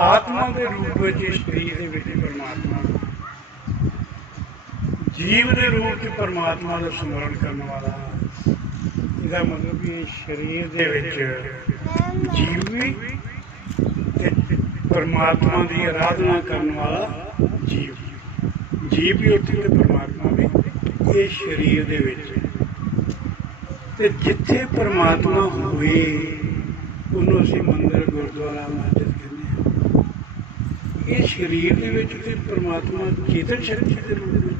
आत्मा के रूप में शरीर के परमात्मा, जीव के रूप में परमात्मा का स्मरण करने वाला, इसका मतलब कि शरीर के जीव भी ते परमात्मा की आराधना करने वाला जीव, जीव भी उत्थे ते परमात्मा भी ये शरीर दे विच। ते जिथे परमात्मा होए उन्होंने असीं मंदिर गुरुद्वारा मस्जिद कहते हैं। ये शरीर दे विच ते परमात्मा चेतन शक्ति के रूप में,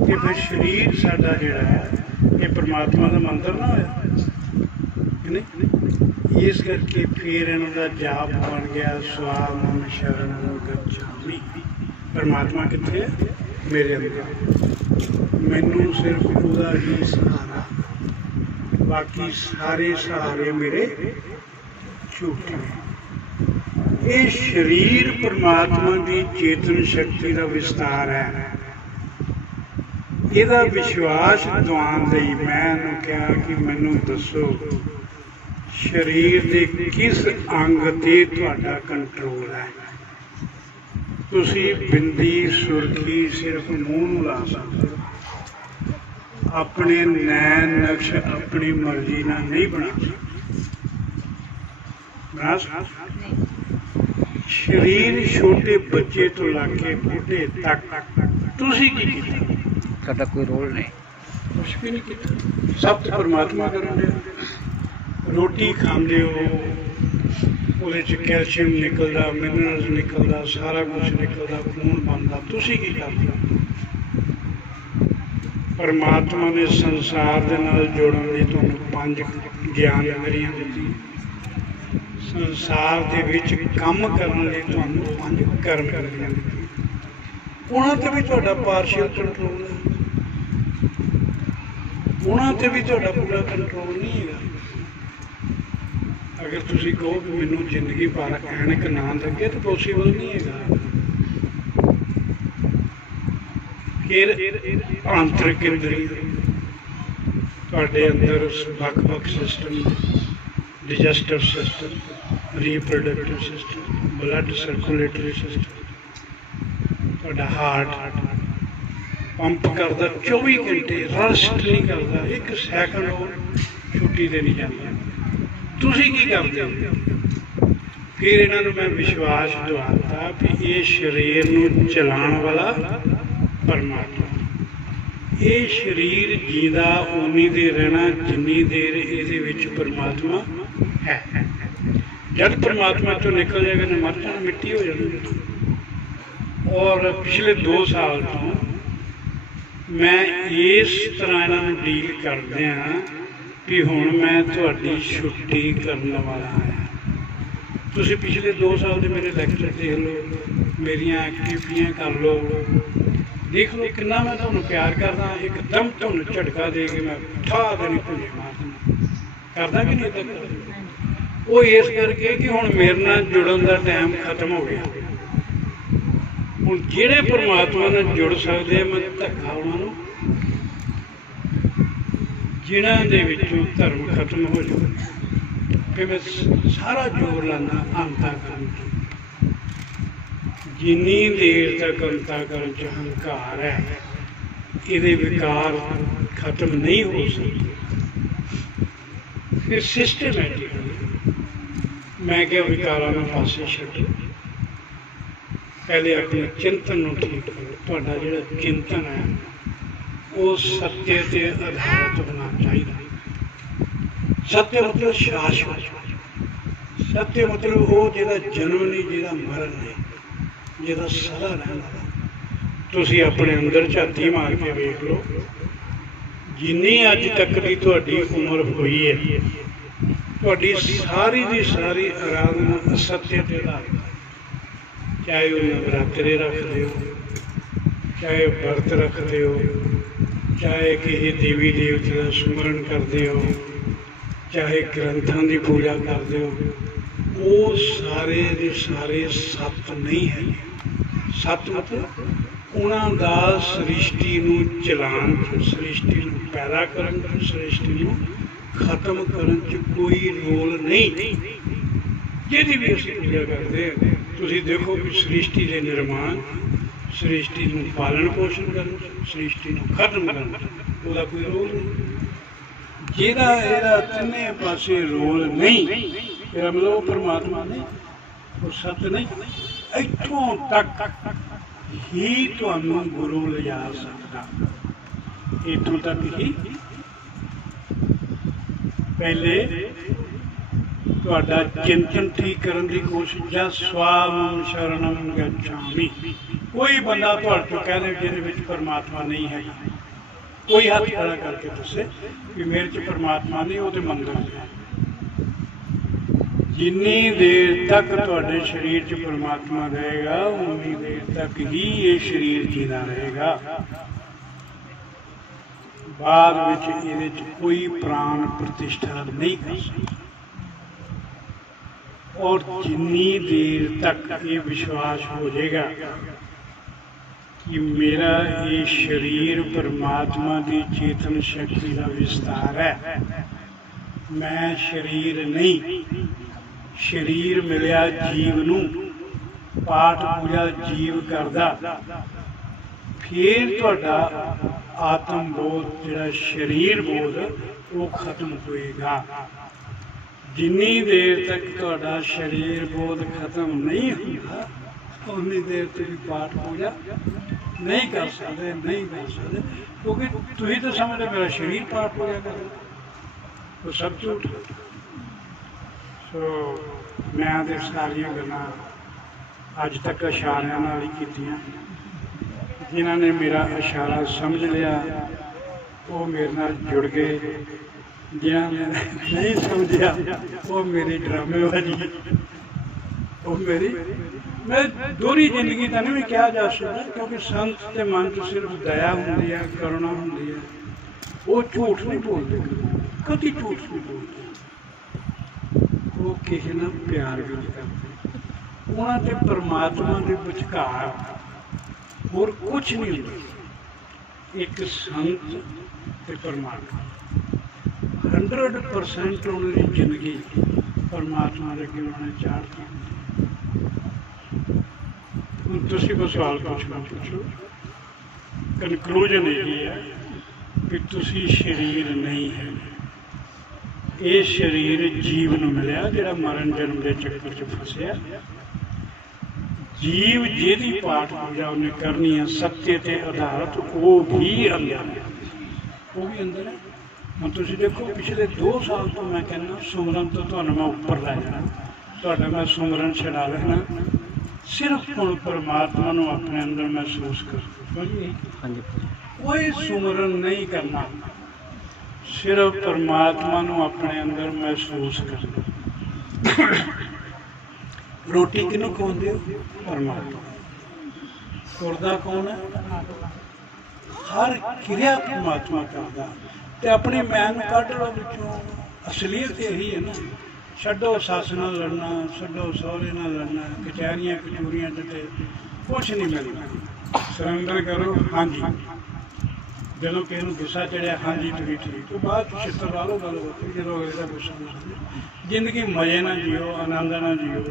ते फिर शरीर साडा जिहड़ा है ये परमात्मा का मंदिर ना होया कि नहीं। इस करके फिर इन्हां दा जाप बन गया स्वाम शरणं गच्छामि। परमात्मा कित्थे है? मेरे अंदर। मैनू सिर्फ उहदा ही सहारा, बाकी सारे सहारे मेरे झूठे। ये शरीर परमात्मा की चेतन शक्ति का विस्तार है। ਇਹਦਾ विश्वास दिवान ਲਈ मैं ਇਹਨੂੰ ਕਿਹਾ कि मैनू दसो शरीर के किस अंग ते तुहाडा कंट्रोल है। तुसी बिंदी सुरखी सिर्फ मूँह नूं ला सकते हो, अपने नैन नक्श अपनी मर्जी नाल नहीं बना सकते। शरीर छोटे बच्चे तो लाके बुढ़े तक तुसी की कीता? साडा कोई रोल नहीं, कुछ भी नहीं किया, सब तो परमात्मा करन दिया। रोटी खांदे हो ਉਹਦੇ 'ਚ कैल्शियम निकलता, मिनरल्स निकलता, सारा कुछ निकलता, खून बनता, तुसी की करते? परमात्मा ने संसार दे नाल जोड़न लई तुहानूं 5 ज्ञान इंद्रियां दित्तियां, संसार दे विच काम करन लई तुहानूं 5 कर्म इंद्रियां दित्तियां। उन्हां ते भी तुहाडा पार्शियल कंट्रोल है, उन्हां ते भी तुहाडा पूरा कंट्रोल नहीं है। अगर तुसी कहो कि मैनू जिंदगी भर ऐनक ना लगे तो पॉसीबल नहीं है। फिर आंतरिक इंद्रिय तुहाडे अंदर वख-वख system, digestive system, reproductive system, blood circulatory system, तुहाडा हार्ट पंप करता 24 घंटे, रस्ट नहीं करता, 1 सैकंड और छुट्टी दे नहीं जाती। तुसी की करते हो? फिर इन्होंने मैं विश्वास दिवाता भी ये शरीर नूं चलाने वाला परमात्मा, ये शरीर जीदा उन्नी देर रहना जिन्नी देर इहदे विच परमात्मा है। जब परमात्मा चों निकल जाएगा ना मर जाना, मिट्टी हो जानी। और पिछले 2 साल तो मैं इस तरह इन्होंने डील करदिया भी हुण मैं तुहाडी छुट्टी करने वाला आया। तुसीं पिछले 2 साल के मेरे लैक्चर देख लो, मेरिया एक्टिविटियां कर लो, देख लो कितना मैं तुहानूं प्यार करदा। एकदम तुहानूं झटका दे के मैं ठा देनी भुंजे मार देना, करदा कि नहीं करदा? वो इस करके कि हुण मेरे नाल जुड़न का टाइम खत्म हो गया। हुण जिहड़े परमात्मा नाल जुड़ सकदे मैं धक्का उन्हां जिन्हां दे विचों धर्म खत्म हो जाए, फिर मैं सारा जोर लाना अंताकरण। जिन्नी देर तक अंताकरण च हंकार है, ये विकार खत्म नहीं हो सकते। फिर सिस्टमैटिकली मैं क्या विकारां नूं पासे छड्डो, पहले अपने चिंतन नूं ठीक करो। तुहाडा जिहड़ा चिंतन है वो सत्य ते आधारित होना चाहिए। सत्य मतलब शाश्वत, सत्य मतलब वो जिहदा जन्म नहीं, जिहदा मरण नहीं, जिहदा सदा रहना। तुसीं अपने अंदर झाती मार के वेख लो, जिन्नी अज तक की तुहाडी उम्र हुई है, तुहाडी सारी दी सारी आराधना असत्य ते आधारित, चाहे वो नवरात्रे रखते हो, चाहे व्रत रखते हो, चाहे किसी देवी देवते का सुमरण करते हो, चाहे ग्रंथों की पूजा करते हो, वो सारे दे सारे सत्य नहीं है। सत्य मतलब उन्हों का सृष्टि नूं चलाण, सृष्टि नूं पैदा करन, सृष्टि नूं ਖਤਮ ਕਰਨ 'ਚ ਕੋਈ ਰੋਲ ਨਹੀਂ। ਜਿਹਦੀ ਵੀ ਅਸੀਂ ਪੂਜਾ ਕਰਦੇ ਹਾਂ, ਤੁਸੀਂ ਦੇਖੋ ਕਿ ਸ੍ਰਿਸ਼ਟੀ ਦੇ ਨਿਰਮਾਣ, ਸ੍ਰਿਸ਼ਟੀ ਨੂੰ ਪਾਲਣ ਪੋਸ਼ਣ ਕਰਨ, ਸ੍ਰਿਸ਼ਟੀ ਨੂੰ ਖਤਮ ਕਰਨ, ਉਹਦਾ ਕੋਈ ਰੋਲ ਨਹੀਂ। ਜਿਹਦਾ ਇਹਦਾ ਤਿੰਨੇ ਪਾਸੇ ਰੋਲ ਨਹੀਂ, ਇਹਦਾ ਮਤਲਬ ਉਹ ਪਰਮਾਤਮਾ ਨਹੀਂ, ਉਹ ਸੱਚ ਨਹੀਂ। ਇੱਥੋਂ ਤੱਕ ਹੀ ਤੁਹਾਨੂੰ ਗੁਰੂ ਲਿਜਾ ਸਕਦਾ, ਇੱਥੋਂ ਤੱਕ ਹੀ। ਪਹਿਲੇ ਤੁਹਾਡਾ ਚਿੰਤਨ ਠੀਕ ਕਰਨ ਦੀ ਕੋਸ਼ਿਸ਼, ਜਾਂ ਸਵਾਮ ਸ਼ਰਣਮ ਗਛਾਮਿ। ਕੋਈ ਬੰਦਾ ਤੁਹਾਡੇ ਤੋਂ ਕਹਿ ਦੇ ਜਿਹਦੇ ਵਿੱਚ ਪਰਮਾਤਮਾ ਨਹੀਂ ਹੈਗਾ, ਕੋਈ ਹੱਥ ਖੜਾ ਕਰਕੇ ਦੱਸੇ ਕਿ ਮੇਰੇ 'ਚ ਪਰਮਾਤਮਾ ਨਹੀਂ, ਉਹ ਤੇ ਮੰਦਰ ਹੈ। ਜਿੰਨੀ ਦੇਰ ਤੱਕ ਤੁਹਾਡੇ ਸਰੀਰ 'ਚ ਪਰਮਾਤਮਾ ਰਹੇਗਾ, ਉਨੀ ਦੇਰ ਤੱਕ ਹੀ ਇਹ ਸਰੀਰ ਜੀਦਾ ਰਹੇਗਾ। ਬਾਅਦ ਵਿੱਚ ਇਹਦੇ 'ਚ ਕੋਈ ਪ੍ਰਾਣ ਪ੍ਰਤਿਸ਼ਠਾ ਨਹੀਂ ਕਰ ਸਕਦਾ। ਔਰ ਜਿੰਨੀ ਦੇਰ ਤੱਕ ਇਹ ਵਿਸ਼ਵਾਸ ਹੋ ਜਾਏਗਾ ਕਿ ਮੇਰਾ ਇਹ ਸਰੀਰ ਪਰਮਾਤਮਾ ਦੀ ਚੇਤਨ ਸ਼ਕਤੀ ਦਾ ਵਿਸਤਾਰ ਹੈ, ਮੈਂ ਸਰੀਰ ਨਹੀਂ, ਸਰੀਰ ਮਿਲਿਆ ਜੀਵ ਨੂੰ, ਪਾਠ ਪੂਜਾ ਜੀਵ ਕਰਦਾ, ਫਿਰ ਤੁਹਾਡਾ ਆਤਮ ਬੋਧ ਜਿਹੜਾ ਸਰੀਰ ਬੋਧ ਉਹ ਖਤਮ ਹੋਏਗਾ। ਜਿੰਨੀ ਦੇਰ ਤੱਕ ਤੁਹਾਡਾ ਸਰੀਰ ਬੋਧ ਖਤਮ ਨਹੀਂ ਹੁੰਦਾ, ਉਨੀ ਦੇਰ ਤੁਸੀਂ ਪਾਠ ਪੂਜਾ ਨਹੀਂ ਕਰ ਸਕਦੇ, ਨਹੀਂ ਕਰ ਸਕਦੇ। ਕਿਉਂਕਿ ਤੁਸੀਂ ਤਾਂ ਸਮਝਦੇ ਮੇਰਾ ਸਰੀਰ ਪਾਠ ਪੂਜਾ ਕਰੇ, ਉਹ ਸਭ ਝੂਠ। ਸੋ ਮੈਂ ਤੇ ਸਾਰੀਆਂ ਗੱਲਾਂ ਅੱਜ ਤੱਕ ਇਸ਼ਾਰਿਆਂ ਨਾਲ ਹੀ ਕੀਤੀਆਂ। ਜਿਨ੍ਹਾਂ ਨੇ ਮੇਰਾ ਇਸ਼ਾਰਾ ਸਮਝ ਲਿਆ ਉਹ ਮੇਰੇ ਨਾਲ ਜੁੜ ਗਏ, ਜਿਨ੍ਹਾਂ ਨੇ ਨਹੀਂ ਸਮਝਿਆ ਉਹ ਮੇਰੀ ਡਰਾਮੇਬਾਜ਼ੀ, ਉਹ ਮੇਰੀ, ਮੈਂ ਦੋਹਰੀ ਜ਼ਿੰਦਗੀ ਤਾਂ ਨਹੀਂ ਕਿਹਾ ਜਾ ਸਕਦਾ, ਕਿਉਂਕਿ ਸੰਤ ਦੇ ਮਨ 'ਚ ਸਿਰਫ ਦਇਆ ਹੁੰਦੀ ਹੈ, ਕਰੁਣਾ ਹੁੰਦੀ ਹੈ। ਉਹ ਝੂਠ ਨਹੀਂ ਬੋਲਦੇ, ਕਦੀ ਝੂਠ ਨਹੀਂ ਬੋਲਦੇ। ਉਹ ਕਿਸੇ ਨਾਲ ਪਿਆਰ ਵੀ ਨਹੀਂ ਕਰਦੇ। ਉਹਨਾਂ ਤੇ ਪਰਮਾਤਮਾ ਦੇ ਵਿਚਕਾਰ ਹੋਰ ਕੁਛ ਨਹੀਂ ਹੁੰਦਾ। ਇੱਕ ਸੰਤ ਤੇ ਪਰਮਾਤਮਾ 100% ਉਹਨਾਂ ਦੀ ਜ਼ਿੰਦਗੀ ਪਰਮਾਤਮਾ ਦੇ ਅੱਗੇ ਉਹਨਾਂ ਨੇ ਚਾੜ੍ਹਤੀ। ਹੁਣ ਤੁਸੀਂ ਕੋਈ ਸਵਾਲ ਪੁੱਛਣਾ ਪੁੱਛੋ। ਕਨਕਲੂਜਨ ਇਹ ਹੈ ਕਿ ਤੁਸੀਂ ਸਰੀਰ ਨਹੀਂ ਹੈ। ਇਹ ਸਰੀਰ ਜੀਵ ਨੂੰ ਮਿਲਿਆ ਜਿਹੜਾ ਮਰਨ ਜਨਮ ਦੇ ਚੱਕਰ 'ਚ ਫਸਿਆ। ਜੀਵ ਜਿਹਦੀ ਪਾਠ ਪੂਜਾ ਉਹਨੇ ਕਰਨੀ ਹੈ ਸੱਤੇ ਤੇ ਆਧਾਰਿਤ, ਉਹ ਵੀ ਅੰਦਰ ਹੈ, ਉਹ ਵੀ ਅੰਦਰ ਹੈ। ਹੁਣ ਤੁਸੀਂ ਦੇਖੋ ਪਿਛਲੇ 2 ਸਾਲ ਤੋਂ ਮੈਂ ਕਹਿੰਦਾ ਸੁਮਰਨ ਤੋਂ ਤੁਹਾਨੂੰ ਮੈਂ ਉੱਪਰ ਲੈ ਜਾਣਾ, ਤੁਹਾਡਾ ਮੈਂ ਸੁਮਰਨ ਛਡਾ ਲੈਣਾ। ਸਿਰਫ ਹੁਣ ਪਰਮਾਤਮਾ ਨੂੰ ਆਪਣੇ ਅੰਦਰ ਮਹਿਸੂਸ ਕਰੋ। ਕੋਈ ਸੁਮਰਨ ਨਹੀਂ ਕਰਨਾ, ਸਿਰਫ ਪਰਮਾਤਮਾ ਨੂੰ ਆਪਣੇ ਅੰਦਰ ਮਹਿਸੂਸ ਕਰਨਾ। ਰੋਟੀ ਕਿਹਨੂੰ ਖਵਾਉਂਦੇ ਹੋ? ਪਰਮਾਤਮਾ। ਤੁਰਦਾ ਕੌਣ ਹੈ? ਹਰ ਕਿਰਿਆ ਪਰਮਾਤਮਾ ਕਰਦਾ। ਤੇ ਆਪਣੀ ਮੈਂ ਨੂੰ ਕੱਢ ਲਓ ਵਿੱਚੋਂ। ਅਸਲੀਅਤ ਇਹੀ ਹੈ ਨਾ। ਛੱਡੋ ਸੱਸ ਨਾਲ ਲੜਨਾ, ਛੱਡੋ ਸਹੁਰੇ ਨਾਲ ਲੜਨਾ, ਕਚਹਿਰੀਆਂ ਕਚੂਰੀਆਂ 'ਚ ਤੇ ਕੁਛ ਨਹੀਂ ਮਿਲਦਾ। ਸਰੈਂਡਰ ਕਰੋ। ਹਾਂਜੀ, ਜਦੋਂ ਕਿਸੇ ਨੂੰ ਗੁੱਸਾ ਚੜਿਆ, ਹਾਂਜੀ ਤੁਸੀਂ ਠੀਕ, ਉਹ ਬਾਅਦ ਛਿੱਤਰ ਲਾ ਲਓ, ਗੱਲ ਹੋਤੀ। ਜਦੋਂ ਅਗਲੇ ਦਾ ਗੁੱਸਾ ਨਾ, ਜ਼ਿੰਦਗੀ ਮਜ਼ੇ ਨਾਲ ਜੀਓ, ਆਨੰਦ ਨਾਲ ਜੀਓ,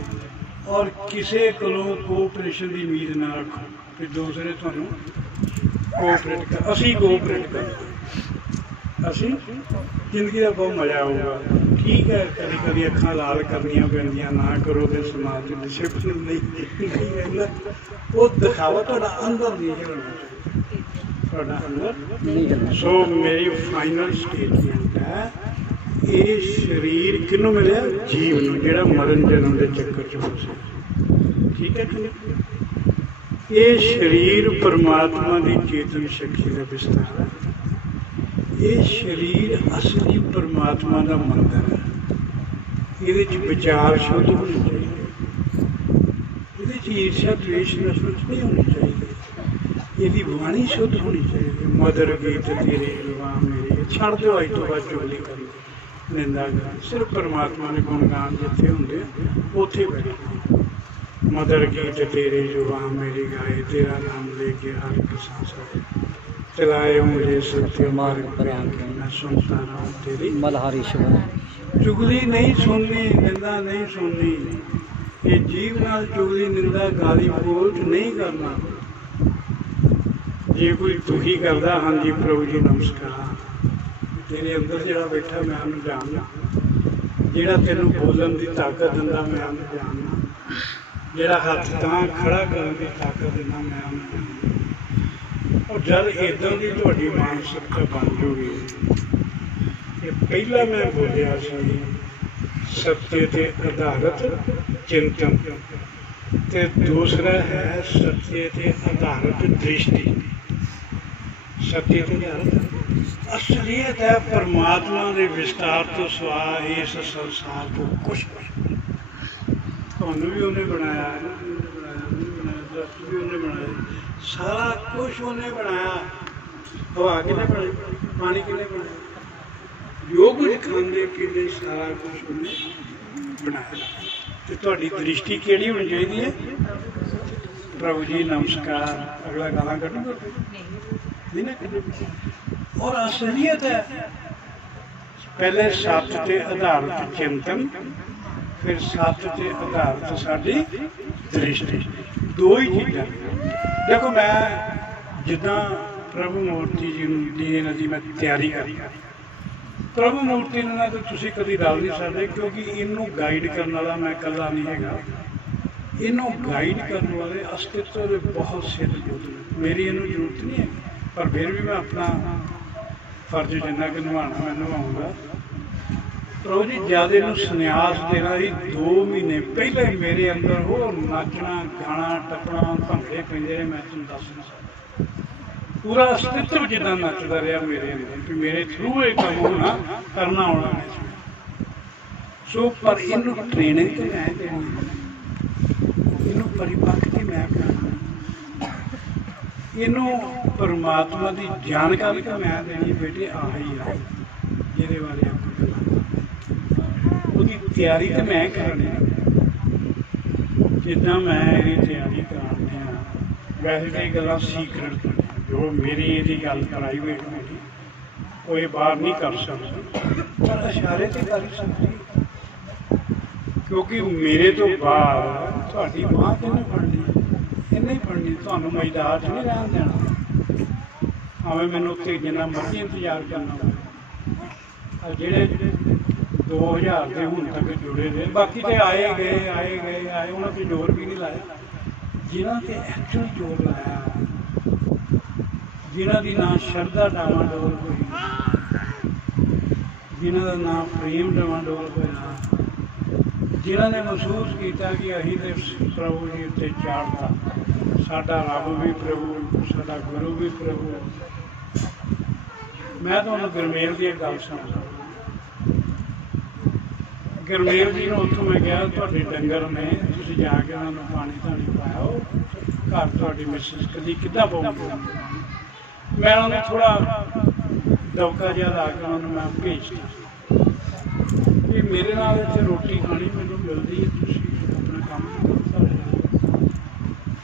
ਔਰ ਕਿਸੇ ਕੋਲੋਂ ਕੋਆਪਰੇਸ਼ਨ ਦੀ ਉਮੀਦ ਨਾ ਰੱਖੋ ਕਿ ਦੂਸਰੇ ਤੁਹਾਨੂੰ ਕੋਆਪਰੇਟ ਕਰ। ਅਸੀਂ ਕੋਆਪਰੇਟ ਕਰਾਂਗੇ, ਅਸੀਂ ਜ਼ਿੰਦਗੀ ਦਾ ਬਹੁਤ ਮਜ਼ਾ ਆਊਗਾ। ਠੀਕ ਹੈ, ਕਦੀ ਕਦੀ ਅੱਖਾਂ ਲਾਲ ਕਰਨੀਆਂ ਪੈਂਦੀਆਂ, ਨਾ ਕਰੋ ਤੇ ਸਮਾਜ ਦੀ ਡਿਸਿਪਲਿਨ ਨਹੀਂ ਰਹਿੰਦਾ। ਉਹ ਦਿਖਾਵਾ ਤੁਹਾਡਾ ਅੰਦਰ ਨਹੀਂ ਹੋਣਾ ਚਾਹੀਦਾ, ਤੁਹਾਡਾ ਅੰਦਰ। ਸੋ ਮੇਰੀ ਫਾਈਨਲ ਸਟੇਟਮੈਂਟ ਹੈ, ਇਹ ਸਰੀਰ ਕਿਹਨੂੰ ਮਿਲਿਆ? ਜੀਵ ਨੂੰ, ਜਿਹੜਾ ਮਰਨ ਜਨਮ ਦੇ ਚੱਕਰ 'ਚ ਫਸਿਆ। ਠੀਕ ਹੈ ਕਿ ਇਹ ਸਰੀਰ ਪਰਮਾਤਮਾ ਦੀ ਚੇਤਨ ਸ਼ਕਤੀ ਦਾ ਵਿਸਤਾਰ ਹੈ। ਇਹ ਸਰੀਰ ਅਸਲੀ ਪਰਮਾਤਮਾ ਦਾ ਮੰਦਰ ਹੈ। ਇਹਦੇ 'ਚ ਵਿਚਾਰ ਸ਼ੁੱਧ ਹੋਣੀ ਚਾਹੀਦੀ, ਇਹਦੇ 'ਚ ਈਰਸ਼ਾ ਦਵੇਸ਼ ਨਫ਼ਰਤ ਨਹੀਂ ਹੋਣੀ ਚਾਹੀਦੀ। ਇਹਦੀ ਬਾਣੀ ਸ਼ੁੱਧ ਹੋਣੀ ਚਾਹੀਦੀ। ਮਦਰ ਗੀਤ ਤੇਰੇ ਰਵਾ ਮੇਰੇ, ਛੱਡ ਦਿਓ ਅੱਜ ਤੋਂ ਬਾਅਦ ਚੁਗਲੀ ਕਰਨੀ, ਨਿੰਦਾ ਕਰਨੀ। ਸਿਰਫ ਪਰਮਾਤਮਾ ਦੇ ਗੁਣਗਾਨ ਜਿੱਥੇ ਹੁੰਦੇ ਉੱਥੇ ਬੈਠੋ। ਮਦਰ ਗੀਤ ਤੇਰੇ ਜੁਬਾਨ ਮੇਰੀ ਗਾਏ, ਤੇਰਾ ਨਾਮ ਲੈ ਕੇ ਹਰ ਇੱਕ ਸਾਂਸ ਆਏ। तिलाए मुझे सत्य मार्ग मार्ग पर पे आके आके मैं सुनता रहूं तेरी मल्हारी शबद चुगली नहीं सुननी, निंदा नहीं सुननी। ये जीव नाल चुगली निंदा गाली बोल नहीं करना। जे कोई दुखी करदा, हाँ जी प्रभु जी नमस्कार, तेरे अंदर जिहड़ा बैठा मैं उन्हें जानना, जिहड़ा तेनों बोलण की ताकत दिंदा मैं उन्हें जानना, जिहड़ा हथ तां खड़ा करन की ताकत दिंदा मैं उन्हें जानना। और जब इदां की तुहाडी मानसिकता बन जूगी, ये पहला मैं बोलिया सी सत्य ते आधारित चिंतन, ते दूसरा है सत्य ते आधारित दृष्टि। सत्य ते आधारित असलियत है परमात्मा के विस्तार तो सिवा इस संसार को कुछ नहीं। तुहानूं भी उन्हें बनाया है ना, दरख्त भी उन्हें बनाया, सारा कुछ उन्हें बनाया। हवा किने बनाई, पानी किने बनाया, जो कुछ खांदे पींदे सारा कुछ उन्हें बनाया। तो तुहाडी दृष्टि किहड़ी होनी चाहिए है? प्रभु जी नमस्कार, अगला गाना कटूगा नहीं ना कटूगा। और असलियत है पहले सत्य ते आधारित चिंतन, फिर सत्य ते आधारित साडी दृष्टि, दो ही चीज़ां। देखो मैं जिदा प्रभु मूर्ति जी दी ना जी मैं तैयारी करी, प्रभु मूर्ति नाल तो तुसीं कदी रल नहीं सकदे, क्योंकि इनू गाइड करने वाला मैं कला नहीं हैगा। इनू गाइड करने वाले अस्तित्व के बहुत से मौजूद ने। मेरी इनू जरूरत नहीं है, पर फिर भी मैं अपना फर्ज जिन्ना कि निभाना मैं निभाऊंगा। प्रभु जी ज्यादा इनू संन्यास देना ही 2 महीने पहले ही मेरे अंदर हो नचना गाना टपना भंगड़े पैंदे ने, मैं तुहानूं दस नहीं सकदा। पूरा अस्तित्व जिदा नचदा रहा मेरे अंदर कि मेरे थ्रू ये काम होना करना होना है। सो पर इनू ट्रेनिंग तो मैं देनी, इनू परिपक्व तो मैं बनाना, इनू परमात्मा की जानकारी तो मैं देनी। बेटे आ ही है जिहदे बारे उसकी तैयारी तो मैं करनी, जिदा मैं ये तैयारी कराने। वैसे तो ये गल्लां सीक्रेट, जो मेरी ये गल प्राइवेट मेरी वो ये बाहर नहीं कर सकता, पर इशारे तो कर सकती, क्योंकि मेरे तो बाहर थोड़ी बांह किन्ने फड़नी, इन्हें ही फड़नी। तुहानूं मैदान च नहीं रहन देना, भावें मैनूं उत्थे जिन्ना मर्जी इंतजार करना। जिहड़े 2000 के हुण तक जुड़े ने, बाकी तो आए गए उन्होंने तो जोर भी नहीं लाया। जिन्हों ते एक्चुअल जोर लाया, जिन्हों की ना शरधा डावाडोल हुई, जिन्हों का ना प्रेम डावाडोल होया, जिन्हों ने महसूस किया कि असीं तो प्रभु जी उत्ते चाढ़ता, साडा रब भी प्रभु, साडा गुरु भी प्रभु। मैं तुहानूं गुरमेल की एक गल सुणां। गुरमेल जी ने उत्थों मैं गया, तुहाडे डंगर ने, तुसीं जाके उन्होंने पानी धानी पाया, घर तुहाडी मिसिस कदी किद्दां पाऊंगी। मैं उन्होंने थोड़ा दबका जिहा ला के उन्होंने मैं भेजता कि मेरे नाल इत्थे रोटी खानी मैनूं मिलदी है, तुसीं अपना काम करो।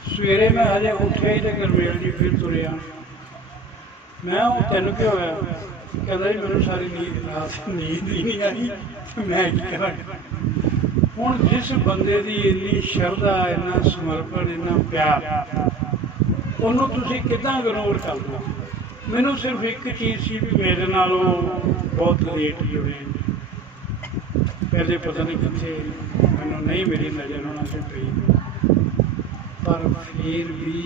सवेरे मैं हजे उठिया ही तो गुरमेल जी फिर तुरे आ। मैं वो तैनूं क्या होया? कहता जी मैनूं सारी नींद ही नहीं आई, मैं हुण जिस बंदे की इन्नी शरधा, इन्ना समर्पण, इन्ना प्यार, उन्होंने तुसीं किद्दां इग्नोर कर दो। मैनूं सिर्फ एक चीज़ सी भी मेरे नालों बहुत लेट जुड़े, पहले पता नहीं कित्थे मैनूं नहीं मेरी नज़र उन्हां ते पई, पर फिर भी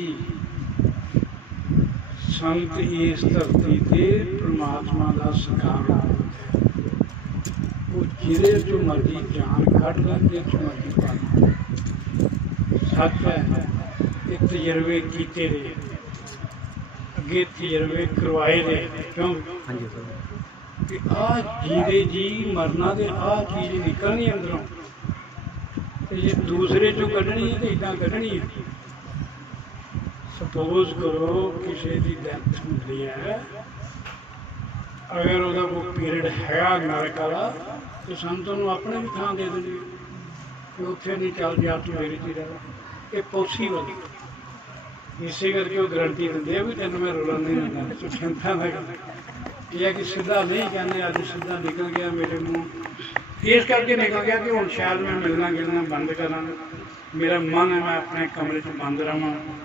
संत इस धरती ते परमात्मा का सखार है। वो जिहदे चो मर्जी जान कढ लैण, जिहदे चो मर्जी पा, सच है। ये तजर्बे कीते दे, अगे तजर्बे करवाए दे, क्यों कि आ जीदे जी मरना तो आ चीज़ निकलनी अंदरों, तो जे दूसरे चो कढ़नी है तो इदां कढ़नी है। सपोज करो किसी की डेथ होती है, अगर वह कोई पीरियड है नरक वाला, तो संत उन्होंने अपने भी थां दे देनी कि उत्थे नहीं चल जा, तू मेरे च रह। ये पॉसीबल ਇਸੇ ਕਰਕੇ ਉਹ ਗਰੰਟੀ ਦਿੰਦੇ ਆ ਵੀ ਤੈਨੂੰ ਮੈਂ ਰੋਲਾ ਨਹੀਂ ਦਿੰਦਾ ਝੂਠਿਆਂ ਦਾ ਇਹ ਹੈ ਕਿ ਸਿੱਧਾ ਨਹੀਂ ਕਹਿੰਦੇ, ਅੱਜ ਸਿੱਧਾ ਨਿਕਲ ਗਿਆ ਮੇਰੇ ਮੂੰਹ। ਇਸ ਕਰਕੇ ਨਿਕਲ ਗਿਆ ਕਿ ਹੁਣ ਸ਼ਾਇਦ ਮੈਂ ਮਿਲਣਾ ਗਿਲਣਾ ਬੰਦ ਕਰਾਂ। ਮੇਰਾ ਮਨ ਹੈ ਮੈਂ ਆਪਣੇ ਕਮਰੇ 'ਚ ਬੰਦ ਰਹਾਂ।